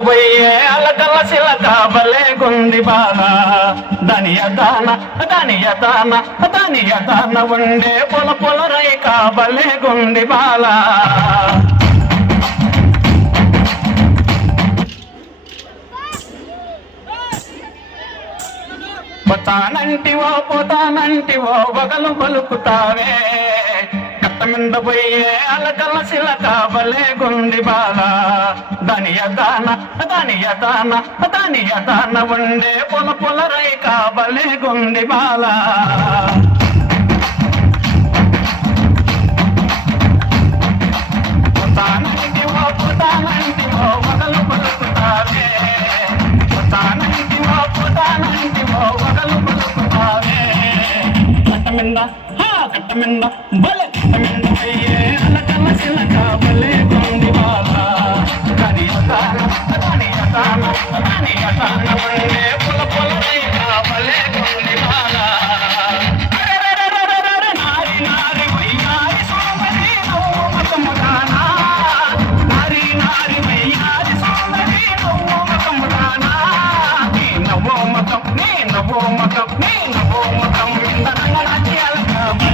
పోయే బాధ శిలక బలే గుంది దాన దానియ దాన దానియ దాన ఉండే పొల పొల రైక బలే గుండి బాల పోతానంటివో పోతానంటివో వగలు పలుకుతావే. కట్ట అలకల శిలక బలే గుండి బాల. దానియ దాన దానియ దాన దానియ దాన ఉండే పొల పొల రైక బలే. గుంది బాల పోతానంటివో పోతానంటివో వగలు పలుకుతావే. పోతానంటివో పోతానంటివో వగలు పలుకుతావే. కట్టమింద హా కట్టమిన్న బలే కట్టమింద పోయే అలకల శిలక బలే కొంగ.